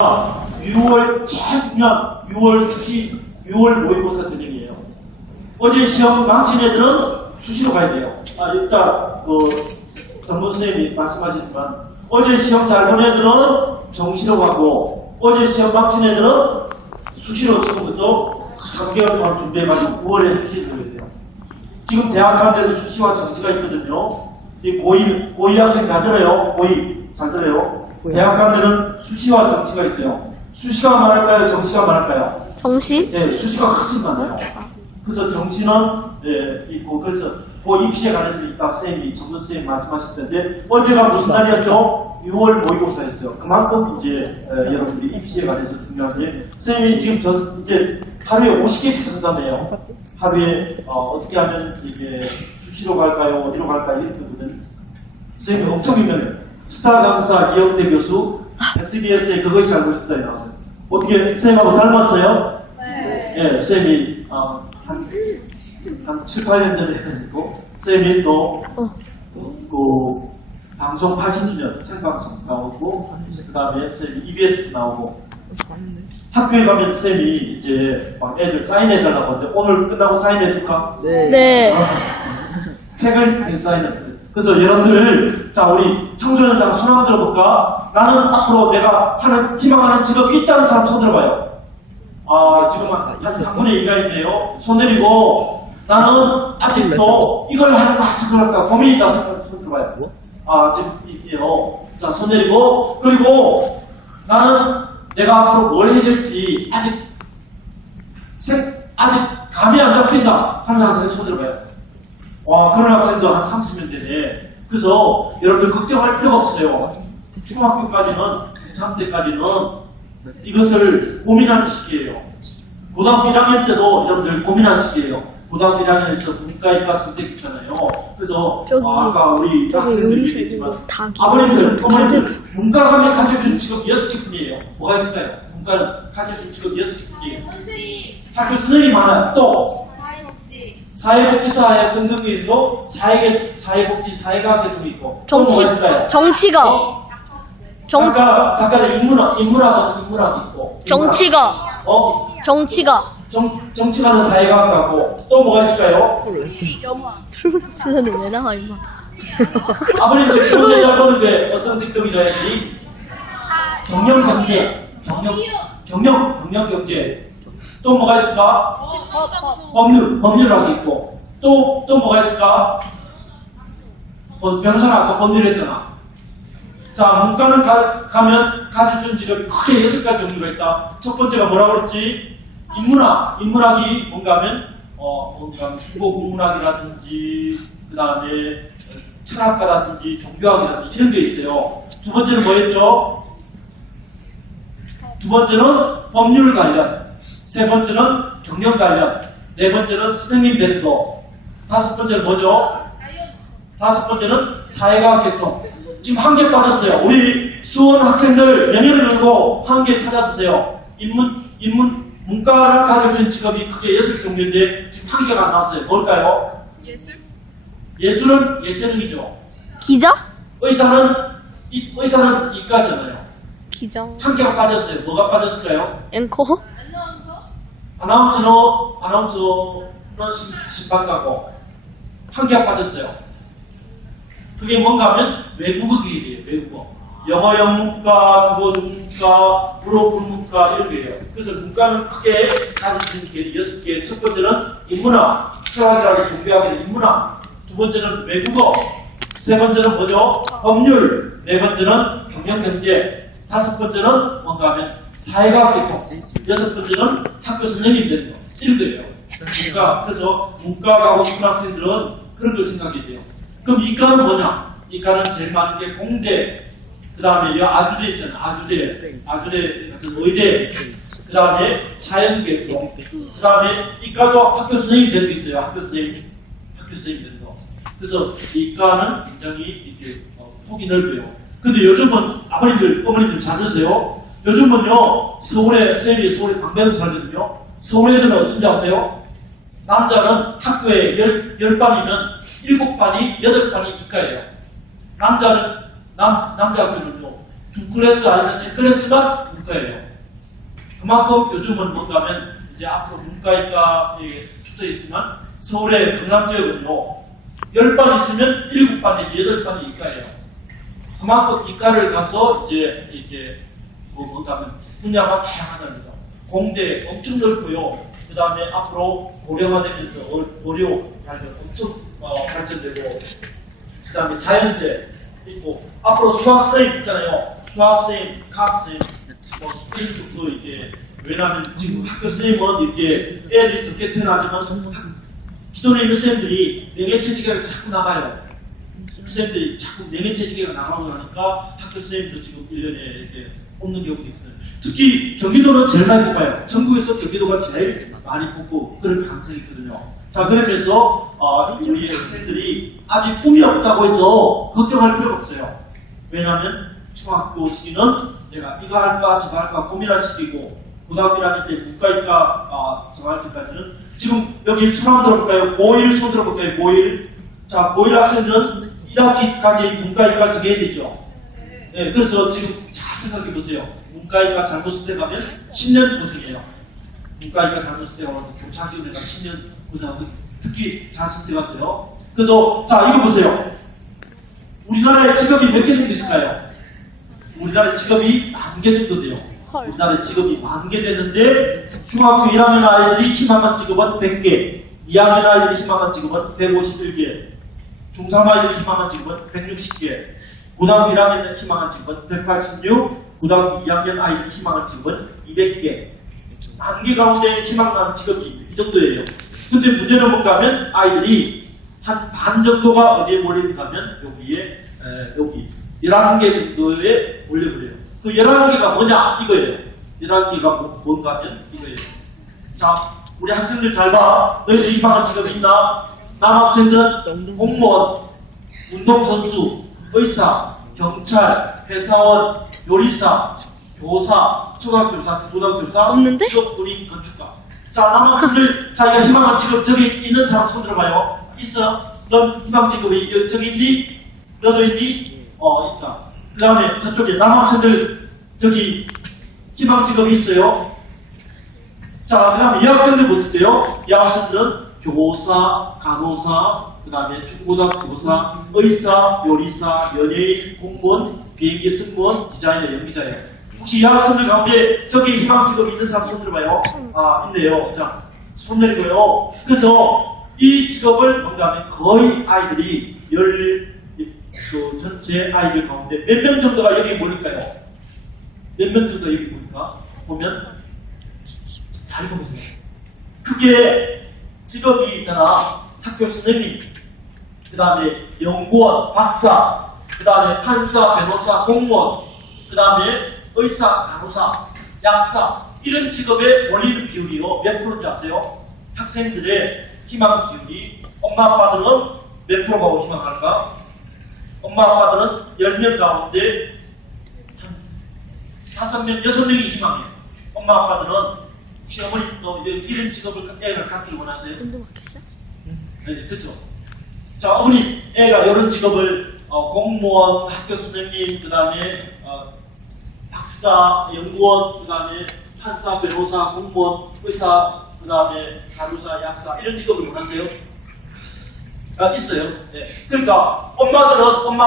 6월 제일 중요한 6월 수시 6월 모의고사 전형이에요. 어제 시험 망친 애들은 수시로 가야 돼요. 일단 전문 선생님이 말씀하셨지만 어제 시험 잘 본 애들은 정시로 가고 어제 시험 망친 애들은 수시로 지금부터 3개월 동안 준비해가지고 9월에 수시로 해야 돼요. 지금 대학 가는 데도 수시와 정시가 있거든요. 이 고2 학생 잘 들어요. 고2 잘 들어요. 대학 가는 데는 수시와 정시가 있어요. 수시가 많을까요? 정시가 많을까요? 정시? 네, 수시가 훨씬 많아요. 그래서 정시는 있고 그래서 그 입시에 관해서 이따 선생님이 전문 선생님 말씀하셨던데 어제가 무슨 날이었죠? 6월 모의고사였어요. 그만큼 이제 여러분들이 입시에 관해서 중요한데 선생님이 지금 이제 하루에 50개 상담해요. 하루에 어떻게 하면 이게 수시로 갈까요? 어디로 갈까요? 이렇게 거든 선생님이 엄청 유명해요. 스타 강사 이영대 교수 SBS에 그것이 알고 싶다에 나왔어요. 어떻게 선생님하고 닮았어요? 네. 예, 선생님이 한 7, 8년 전에 했고 선생님이 또 방송 80주년 생방송 나오고 그 다음에 선생님이 EBS도 나오고 학교에 가면 선생님이 이제 막 애들 사인해달라고 하는데 오늘 끝나고 사인해줄까? 네. 책을 사인해주세요. 그래서 여러분들, 자, 우리 청소년단 손 한번 들어볼까? 나는 앞으로 내가 희망하는 직업이 있다는 사람 손 들어봐요. 지금 한 3분의 2가 있네요. 손 내리고, 나는 아직도 이걸 할까, 저걸 할까, 고민이 있다 손 들어봐요. 지금 있네요. 자, 손 내리고, 그리고 나는 내가 앞으로 뭘 해야 될지 아직 감이 안 잡힌다 하는 학생 손 들어봐요. 그런 학생도 한 30명 되네. 그래서 여러분들 걱정할 필요가 없어요. 중학교까지는, 중3 때까지는 이것을 고민하는 시기예요. 고등학교 1학년 때도 여러분들 고민하는 시기예요. 고등학교 1학년에서 문과이과 선택 있잖아요. 그래서 아까 우리 학생들이 얘기했지만 아버님들, 어머님들 문과 가면 가질 수 있는 직업 6개 뿐이에요. 뭐가 있을까요? 문과는 가질 수 있는 직업 6개 뿐이에요. 학교 선생님이 많아요. 또 사회복지사의 등급이 있고 사회복지 사회과학 등급이 있고 정치가 작가는 인문학이 있고 정치가는 사회과학하고 또 뭐가 있을까요? 프로레스는 왜 나와 임마? 아버님들 경제 잘 보는데 어떤 직종이 돼야지? 경영경제 또 뭐가 있을까? 법률학이 있고 또 뭐가 있을까? 변호사는 아까 법률 했잖아. 자, 문과는 가면 가질 수 있는 직업이 크게 6가지 종류가 있다. 첫 번째가 뭐라고 그랬지? 인문학이 뭔가 하면 국어국문학이라든지 그 다음에 철학가라든지 종교학이라든지 이런 게 있어요. 두 번째는 뭐였죠? 두 번째는 법률 관련, 세 번째는 경영 관련, 네 번째는 선생님 되는 거, 다섯 번째는 뭐죠? 다섯 번째는 사회과학 계통. 지금 한 개 빠졌어요. 우리 수원 학생들 명예를 걸고 한 개 찾아주세요. 문과를 가질 수 있는 직업이 크게 6개 종류인데 지금 한 개가 안 나왔어요. 뭘까요? 예술은 예체능이죠. 기자? 의사는 이과잖아요. 기자. 한 개가 빠졌어요. 뭐가 빠졌을까요? 앵커? 아나운서는 신박하고 한 개가 빠졌어요. 그게 뭔가 하면 외국어 기회예요. 외국어. 영어 영문과, 국어 중문과, 불어 불문과 이런 게예요. 그래서 문과는 크게 가질 수 있는 기회는 6개. 첫 번째는 인문학, 철학이라는 종교학의 인문학. 두 번째는 외국어. 세 번째는 뭐죠? 법률. 네 번째는 경영경제. 다섯 번째는 뭔가 하면 사회과학 계통. 여섯 번째는 학교 선생님이 되는 거. 이런 거예요. 그래서 문과 가고 싶은 학생들은 그런 걸 생각해야 돼요. 그럼 이과는 뭐냐? 이과는 제일 많은 게 공대, 그 다음에 아주대 있잖아요. 아주대 같은 의대, 그 다음에 자연계통, 그 다음에 이과도 학교 선생님이 되는 게 있어요. 학교 선생님이 되는 거. 그래서 이과는 굉장히 이제 폭이 넓어요. 근데 요즘은 어머님들 잘 드세요. 요즘은요, 서울에 방배동 살거든요. 서울 애들은 어떤지 아세요? 남자는 학교에 10반이면 7반이, 8반이 이과예요. 남자 학교는요, 2클래스 아니면 3클래스만 거예요. 그만큼 요즘은 뭔가 하면 이제 앞으로 문과이과의 축소했지만 서울의 강남 지역은요 10반 있으면 7반 내지 8반이 이과예요. 그만큼 이과를 가서 이제 이게 뭔가 하면 분야가 다양하답니다. 공대 엄청 넓고요. 그 다음에 앞으로 고령화되면서 의료 발전 엄청 발전되고 그 다음에 자연대 있고 앞으로 수학선생님 있잖아요. 수학선생님, 과학선생님 뭐 스피드도 이렇게 왜냐하면 지금 학교 선생님은 이렇게 애들이 적게 태어나지만 기존에 있는 선생님들이 명예퇴직계가 자꾸 나가요. 선생님들이 자꾸 명예퇴직계가 나가고 나니까 학교 선생님도 지금 1년에 이렇게 뽑는 경우도 있거든요. 특히 경기도는 제일 많이 뽑아요. 전국에서 경기도가 제일 많이 뽑고 그런 가능성이 있거든요. 자, 그래서 우리 학생들이 아직 꿈이 없다고 해서 걱정할 필요가 없어요. 왜냐하면 중학교 시기는 내가 이거 할까 저거 할까 고민할 시기고 고등학교 1학년 때 문과이과 정할 때까지는 지금 여기 손 한번 들어볼까요? 고1 손 들어볼까요? 고1 자, 고1 학생들은 1학기까지 문과이과 정해야 되죠. 네, 그래서 지금 잘 생각해 보세요. 문과이과 잘못 선택하면 10년 고생해요. 문과이과 잘못 선택하면 교차지금 내가 10년 고생하고 특히 잘 선택하세요. 그래서 자 이거 보세요. 우리나라에 직업이 몇 개 정도 있을까요? 우리나라 직업이 10,000개 정도 돼요. 우리나라 직업이 10,000개 되는데 중학교 1학년 아이들이 희망한 직업은 100개, 2학년 아이들이 희망한 직업은 151개, 중3 아이들이 희망한 직업은 160개, 고등학교 1학년 희망한 직업은 186, 고등학교 2학년 아이들이 희망한 직업은 200개. 10,000개 가운데 희망한 직업이 이 정도예요. 근데 문제는 뭔가 하면 아이들이 한 반 정도가 어디에 몰리는가 하면 여기에 여기 11개 정도에 몰려버려요. 그 11개가 뭐냐 이거예요. 11개가 뭔가 하면 이거예요. 자, 우리 학생들 잘 봐. 너희들 희망한 직업이 있나? 남학생들은 공무원, 운동선수, 의사, 경찰, 회사원, 요리사, 교사, 초등학교사, 중고등학교사, 없는데? 직업군인, 건축가. 자, 남학생들 자기가 희망한 직업 저기 있는 사람 손 들어봐요. 있어? 넌 희망 직업이 저기 있니? 너도 있니? 있다. 그 다음에 저쪽에 남학생들 저기 희망 직업이 있어요. 자, 그 다음에 여학생들 어떻게요? 여학생들은 교사, 간호사, 그 다음에 중고등학교 교사, 의사, 요리사, 연예인, 공무원, 비행기 승무원, 디자이너, 연기자예요. 혹시 여학생들 가운데 저기 희망 직업이 있는 사람 손 들어봐요. 있네요. 자, 손 내리고요. 그래서 이 직업을 본다면 거의 아이들이 전체 아이들 가운데 몇 명 정도가 여기 몰릴까요? 몇 명 정도가 여기 몰릴까? 보면 잘 보세요. 그게 직업이 있잖아. 학교 선생님, 그 다음에 연구원, 박사, 그 다음에 판사, 변호사, 공무원, 그 다음에 의사, 간호사, 약사 이런 직업에 몰리는 비율이요. 몇 프로인지 아세요? 학생들의 희망 비율이 엄마 아빠들은 몇 프로가 희망할까? 엄마 아빠들은 10명 가운데 5명, 6명이 희망해요. 엄마 아빠들은 혹시 어머니 이런 직업을 애가 갖기를 원하세요? 네, 그렇죠. 자, 어머니 애가 이런 직업을 공무원, 학교 선생님, 그 다음에 박사, 연구원, 그 다음에 판사, 변호사, 공무원, 의사, 그 다음에 간호사, 약사 이런 직업을 원하세요? 있어요. 네. 그러니까 엄마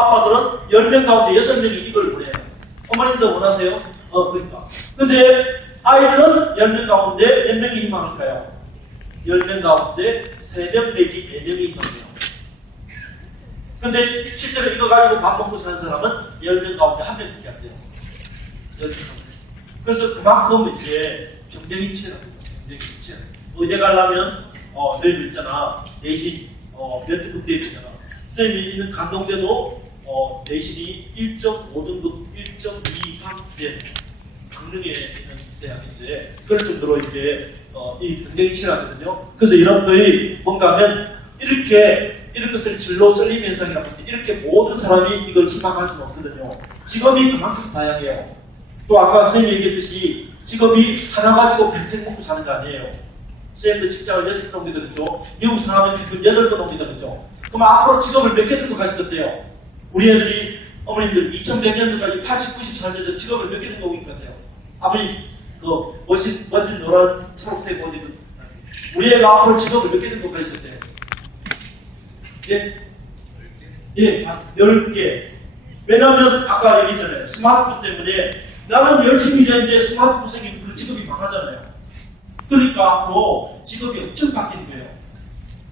아빠들은 10명 가운데 6명이 이걸 원해요. 어머님도 원하세요? 그러니까. 근데 아이들은 10명 가운데 몇 명이 희망할까요? 10명 가운데 3명 내지 4명이 희망해요. 근데 실제로 이거 가지고 밥 먹고 사는 사람은 10명 가운데 1명밖에 안 돼요. 10명. 그래서 그만큼 이제 경쟁이 치열합니다. 경쟁이 치열합니다. 의대 가려면 너희들 있잖아. 내신 몇 등급 돼 있잖아. 쌤이 있는 강동대도 내신이 1.5등급, 1.23대 강릉에 있는 대학인데 그런 정도로 이제 이 경쟁이 치열하거든요. 그래서 여러분들이 뭔가 하면 이런 것을 진로 쏠림 현상이라고 하는데 이렇게 모든 사람이 이걸 희망할 수는 없거든요. 직업이 그만큼 다양해요. 또 아까 선생님이 얘기했듯이 직업이 하나 가지고 평생 먹고 사는 거 아니에요. 선생님도 직장을 6개 넘게 되죠. 미국 사람은 지금 8개 넘게 되죠. 그럼 앞으로 직업을 몇 개 정도 가질 건데요? 우리 애들이 어머님들 2100년도까지 80, 90 살면서 직업을 몇 개 정도 오길 것 같아요? 아버님, 멋진 노란 초록색 옷 입은 우리 애가 앞으로 직업을 몇 개 정도 가질 건데? 예, 10개. 왜냐면 아까 얘기했잖아요. 스마트폰 때문에 나는 열심히 일했는데 스마트폰 생기면 그 직업이 망하잖아요. 그러니까 앞으로 직업이 엄청 바뀌는 거예요.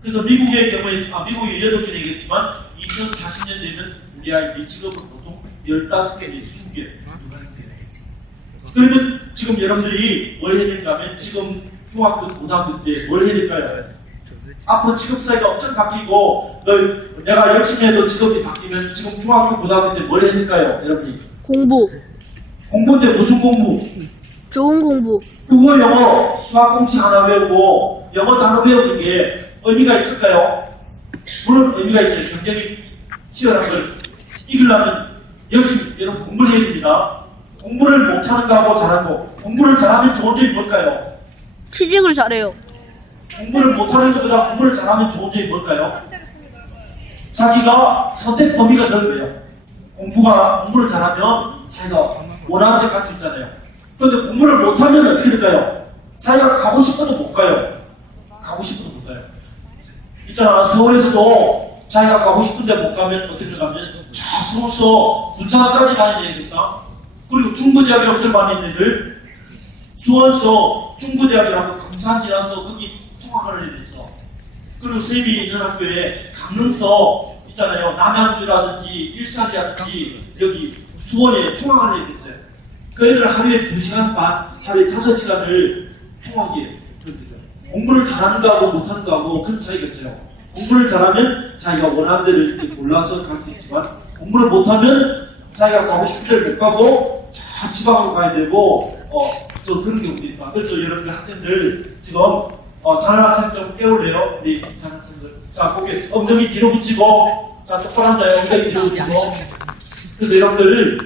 그래서 미국의 경우에, 미국이 8개 얘기했지만 2040년 되면 우리 아이들이 직업은 보통 15개, 20개. 그러면 지금 여러분들이 뭘 해야 될까 하면 지금 중학교, 고등학교 때 뭘 해야 될까요? 앞으로 직업 사회가 엄청 바뀌고 내가 열심히 해도 직업이 바뀌면 지금 중학교, 고등학교 때 뭘 해야 될까요? 여러분이 공부. 공부인데 무슨 공부? 좋은 공부. 국어, 영어, 수학 공식 하나 외우고 영어 단어 배우는 게 의미가 있을까요? 물론 의미가 있어요. 경쟁이 치열한 걸 이기려면 열심히 여러분 공부를 해야 됩니다. 공부를 못하는 거하고 잘하는 거. 공부를 잘하면 좋은 점이 뭘까요? 취직을 잘해요. 공부를 못하는 것보다 공부를 잘하면 좋은 점이 뭘까요? 자기가 선택 범위가 넓어요. 공부를 잘하면 자기가 원하는 데 갈 수 있잖아요. 그런데 공부를 못하면 어떻게 될까요? 자기가 가고 싶어도 못 가요. 가고 싶어도 못 가요. 있잖아, 서울에서도 자기가 가고 싶은데 못 가면 어떻게 가면 서울서 군산까지 다녀야 되겠다. 그리고 중부대학이라고 들어봤는 애들 수원서 중부대학이라고 강산 지나서 거기 통학을 해야 됐어. 그리고 세입이 있는 학교에 강릉서 있잖아요. 남양주라든지 일산이라든지 여기 수원에 통학을 해야 됐어요. 그 애들 하루에 2시간 반, 하루에 5시간을 통학이에요. 공부를 잘하는 거하고 못하는 거하고 그런 차이가 있어요. 공부를 잘하면 자기가 원하는 데를 이렇게 골라서 갈 수 있지만 공부를 못하면 자기가 가고 싶은 데를 못 가고 저 지방으로 가야 되고 또 그런 경우도 있다. 그래서 여러분들 학생들 지금 자는 학생 좀 깨울래요? 우리 자는 학생들. 자, 고개 엉덩이 뒤로 붙이고 자, 똑바로 앉아요. 엉덩이 뒤로 붙이고. 그래서 여러분들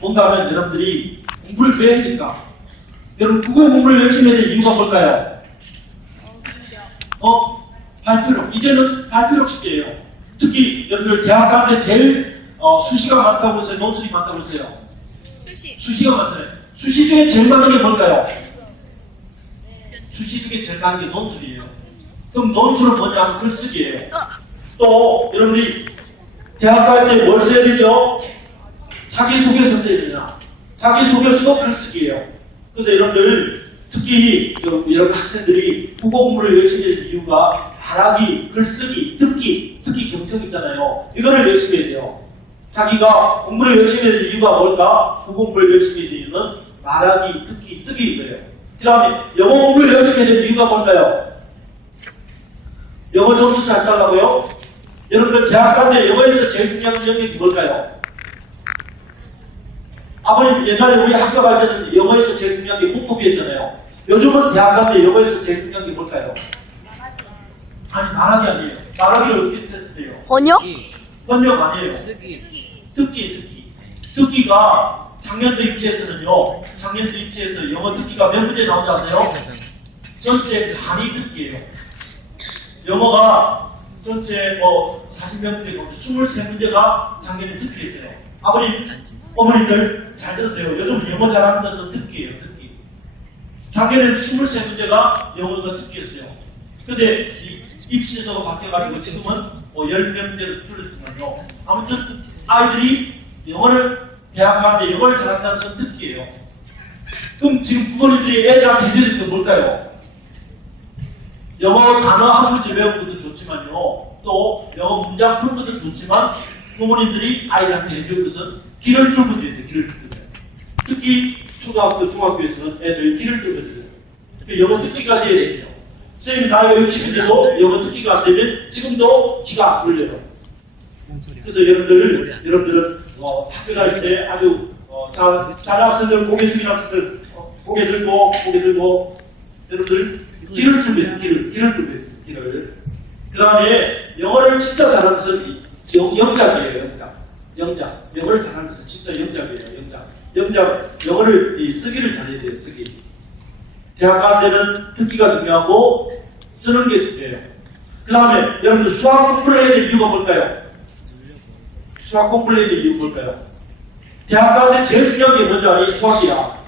뭔가 하면 여러분들이 공부를 왜 해야 될까? 여러분 국어 공부를 열심히 해야 될 이유가 뭘까요? 발표력. 이제는 발표력 시대예요. 특히 여러분들 대학 가는데 제일 수시가 많다고 했어요? 논술이 많다고 했어요? 수시가 많잖아요. 수시 중에 제일 많은 게 뭘까요? 수시 중에 제일 많은 게 논술이에요. 그럼 논술은 뭐냐? 글쓰기예요. 또 여러분들이 대학 갈 때 뭘 써야 되죠? 자기소개서 써야 되잖아. 자기소개서도 글쓰기예요. 그래서 여러분들 특히 여러분 학생들이 국어 공부를 열심히 해야 될 이유가 말하기, 글쓰기, 특히 경청 있잖아요. 이거를 열심히 해야 돼요. 자기가 공부를 열심히 해야 될 이유가 뭘까? 국어 공부를 열심히 해야 될 이유는 말하기, 듣기, 쓰기 이거예요. 그 다음에 영어 공부를 열심히 해야 될 이유가 뭘까요? 영어 점수 잘 따려고요? 여러분들 대학 가는데 영어에서 제일 중요한 영역이 뭘까요? 아버님 옛날에 우리 학교 갈 때는 영어에서 제일 중요한 게 문법이었잖아요. 요즘은 대학 가는데 영어에서 제일 중요한 게 뭘까요? 아니 말하기 아니에요. 말하기를 어떻게 테스트해요? 번역? 번역 아니에요. 듣기가 작년도 입시에서는요. 작년도 입시에서 영어 듣기가 몇 문제 나오지 아세요? 전체 간이 듣기예요. 영어가 전체 40몇 문제 가운데 23문제가 작년에 듣기였어요. 아버님, 어머님들 잘 들으세요. 요즘 영어 잘하는 것은 듣기예요. 듣기. 작년에는 23문제가 영어가 듣기였어요. 근데 입시제도가 바뀌어가지고 지금은 10몇 문제를 틀렸지만요. 아무튼 아이들이 영어를 대학 가는데 영어를 잘한다는 것은 듣기예요. 그럼 지금 부모님들이 애들한테 해줘야 될 게 뭘까요? 영어 단어 한 문제 외우는 것도 좋지만요. 또 영어 문장 푸는 것도 좋지만 부모님들이 아이들한테 해줄 것은 길을 뚫어줘야 돼요. 길을 뚫어줘요. 특히 초등학교, 중학교에서는 애들 길을 뚫어줘야 돼요. 영어 듣기까지 해야 돼요. 선생님 나이가 60인데도 영어 듣기가 안 되면 지금도 귀가 안 풀려요. 그래서 여러분들은 학교 다닐 때 아주 잘 학생들, 고개 숙인 학생들 고개 들고 여러분들 길을 뚫어야 돼요. 길을 뚫어야 돼요. 길을. 그 다음에 영어를 진짜 잘하는 것은 영작이에요. 영작. 영어를 잘하는 것은 진짜 영작이에요. 영작. 영어를 쓰기를 잘해야 돼요. 쓰기. 대학 가는 데는 듣기가 중요하고 쓰는 게 중요해요. 그 다음에 여러분들 수학 공부를 해야 될 이유가 뭘까요? 수학 공부를 해야 될 이유가 뭘까요? 대학 가는 데 제일 중요한 게 뭔지 알아요? 수학이야.